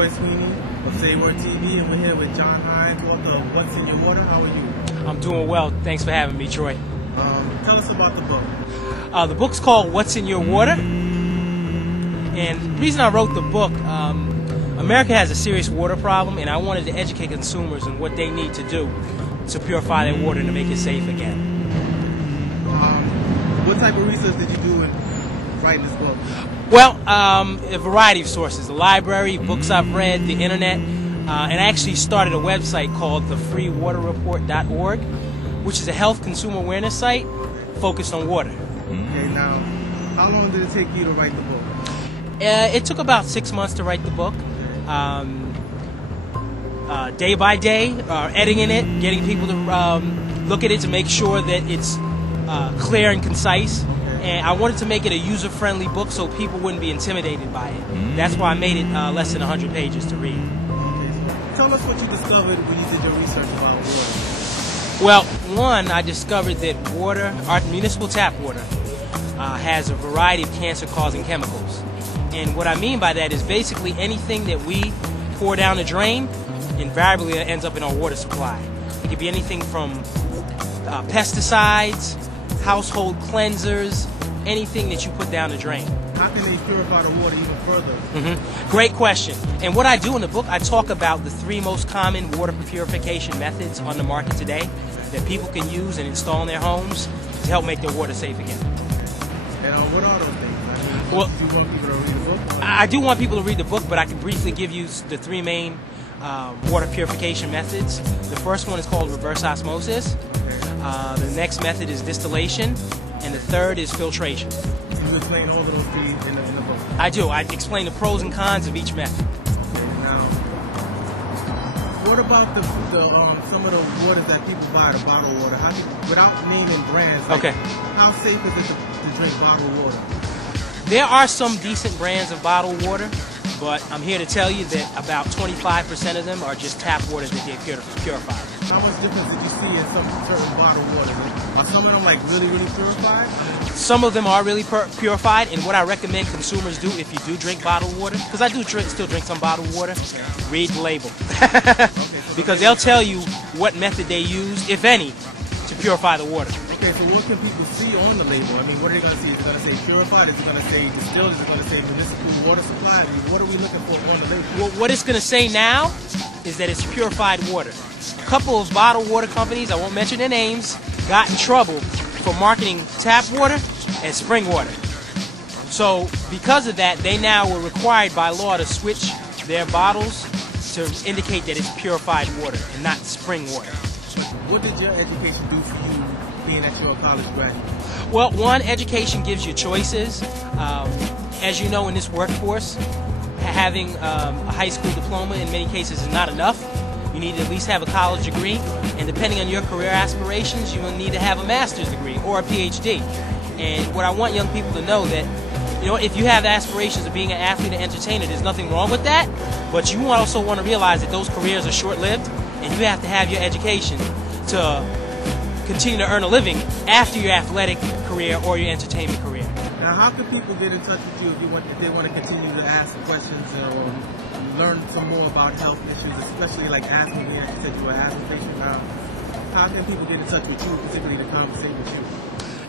Troy Sweeney of Saywordtv, and we're here with John Hinds, author of What's in Your Water. How are you? I'm doing well. Thanks for having me, Troy. Tell us about the book. The book's called What's in Your Water. And the reason I wrote the book, America has a serious water problem, and I wanted to educate consumers on what they need to do to purify their water and to make it safe again. What type of research did you do in writing this book? Well, a variety of sources. The library, books I've read, the internet, and I actually started a website called thefreewaterreport.org, which is a health consumer awareness site focused on water. Okay, now, how long did it take you to write the book? It took about 6 months to write the book. Day by day, editing it, getting people to look at it to make sure that it's clear and concise. And I wanted to make it a user-friendly book so people wouldn't be intimidated by it. That's why I made it less than 100 pages to read. Okay. Tell us what you discovered when you did your research about water. Well, one, I discovered that water, our municipal tap water, has a variety of cancer-causing chemicals. And what I mean by that is basically anything that we pour down the drain invariably ends up in our water supply. It could be anything from pesticides, household cleansers, anything that you put down the drain. How can they purify the water even further? Great question. And what I do in the book, I talk about the 3 most common water purification methods on the market today that people can use and install in their homes to help make their water safe again. And what are those things? Well, do you want people to read the book? I do want people to read the book, but I can briefly give you the 3 main water purification methods. The first one is called reverse osmosis. The next method is distillation, and the third is filtration. You explain all of those 3 in the book? I do. I explain the pros and cons of each method. Okay, now, what about the some of the waters that people buy, the bottled water? How do you, without naming brands, like, okay, how safe is it to drink bottled water? There are some decent brands of bottled water, but I'm here to tell you that about 25% of them are just tap water that they purified. How much difference did you see in some certain bottled water? Are some of them like really purified? Some of them are really purified, and what I recommend consumers do if you do drink bottled water, because I do still drink some bottled water, read the label. Because they'll tell you what method they use, if any, to purify the water. Okay, so what can people see on the label? I mean, what are they going to see? Is it going to say purified? Is it going to say distilled? Is it going to say municipal water supply? I mean, what are we looking for on the label? Well, what it's going to say now is that it's purified water. A couple of bottled water companies, I won't mention their names, got in trouble for marketing tap water as spring water. So because of that, they now were required by law to switch their bottles to indicate that it's purified water and not spring water. What did your education do for you, being that you're a college graduate? Well, one, education gives you choices. As you know, in this workforce, having a high school diploma in many cases is not enough. You need to at least have a college degree, and depending on your career aspirations, you will need to have a master's degree or a PhD. And what I want young people to know that, you know, if you have aspirations of being an athlete and entertainer, there's nothing wrong with that, but you also want to realize that those careers are short-lived, and you have to have your education to continue to earn a living after your athletic career or your entertainment career. Now, how can people get in touch with you if they want to continue to ask questions or learn some more about health issues, especially like asthma? You said you were an asthma patient. Now, how can people get in touch with you, particularly to conversate with you?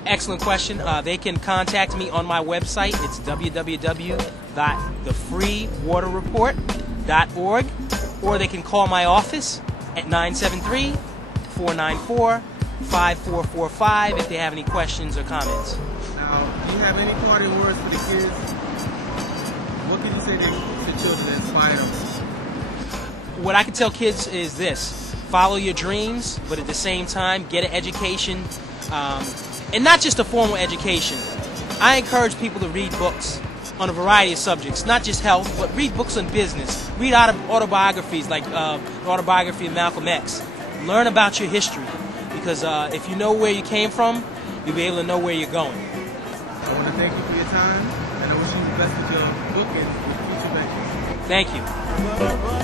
Excellent question. They can contact me on my website. It's www.thefreewaterreport.org, or they can call my office at 973-494-5445 if they have any questions or comments. Now, do you have any parting words for the kids? What can you say to children that inspire them? What I can tell kids is this: follow your dreams, but at the same time, get an education, and not just a formal education. I encourage people to read books on a variety of subjects, not just health, but read books on business. Read autobiographies like the autobiography of Malcolm X. Learn about your history, because if you know where you came from, you'll be able to know where you're going. I want to thank you for your time, and I wish you the best with your book and your future ventures. Thank you.